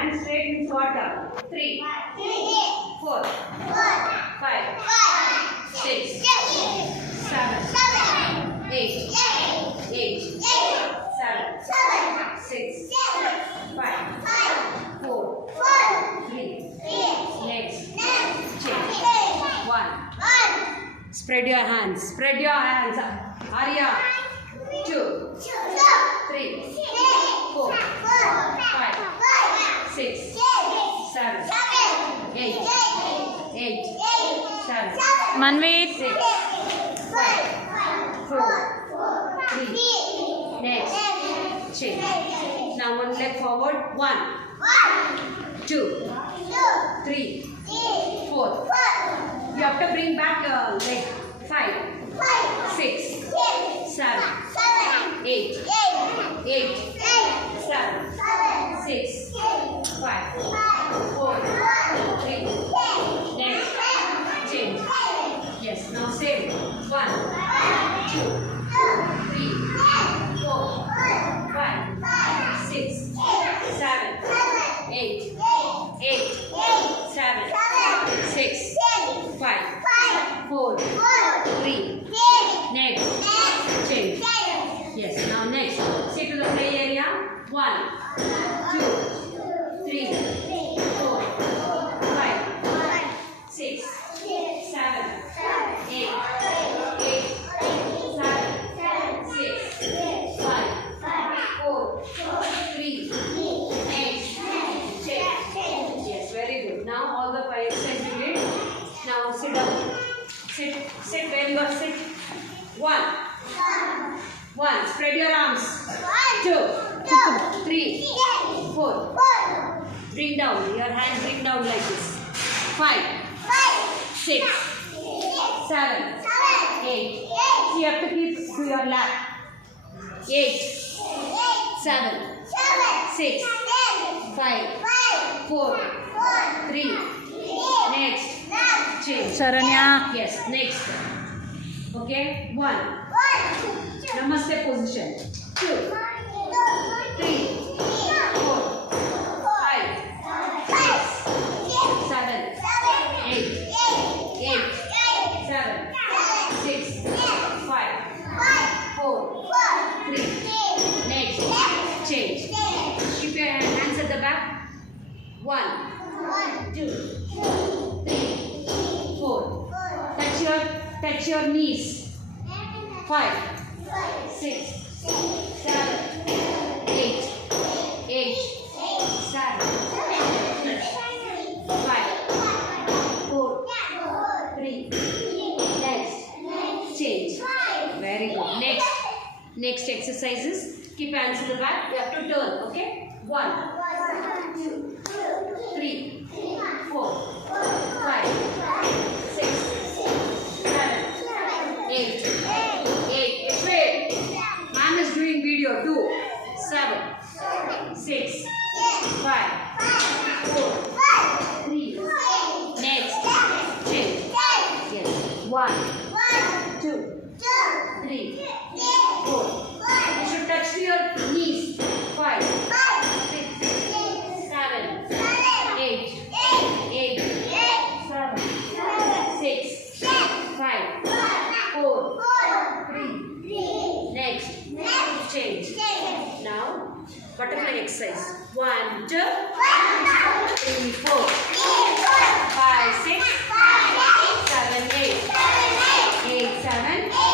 Hands straight means what? 3, 4, 5, 6, 7, 8, 7, 6, 5, 4, 3. Next. Change. 1. Spread your hands. Spread your hands. Arya. 2, 3, 4, 5, 6, 7, 8, 7, Manvit. 6, 5, 4, 3. Next. Change. Now one leg forward. 1, 2, 3, 4. You have to bring back your leg. 5, 6, 7, 8, 7, 6, 5, 4, 3. Next. Change. Yes. Now same. 1, 2, 3, 4, 5, 6, 7, 8, 7, 6, 5, 4, 3. Next. Change. Yes. Now next. Sit to the play area. 1, 2, 3, 4, 5, 6, 7, 8, 7, 6, 5, 4, 3. Next. Change. Yes. Very good. Now all the 5 exercises you did. Now sit down. Sit where you are sit. 1. Spread your arms. 2, 3, 4. Bring down. Your hands bring down like this. 5, 6, 7, 8. You have to keep to your lap. 8, 7, 6, 5, 4, 3. Next. Change. Sharanya. Yes. Next. Okay. 1. Namaste position. 2, 3, 4, 5, 6, 7, 8, 7, 6, 5, 4, 3. Next. Change. Keep your hands at the back. 1, 2, 3, 4. Touch your knees. 5, 6, 7, 8, 7, 5, 4, 3. Next. Change. Very good. Next exercises. Keep hands in the back. You have to turn. Okay. 1, 2, 3, 4, 5, 6, 7, 8. Wait. Man is doing video. 2, 7, 6, 5, 4, 3. Next. Change. Yes. 1, 2, 3, 4. You should touch to your knees. 5, 6, 7, 8, 7, 6, 5, 4, 3. Next. Change. Now, butterfly exercise. 1, 2, 3, 4, 5, 6, 7, 8, 7,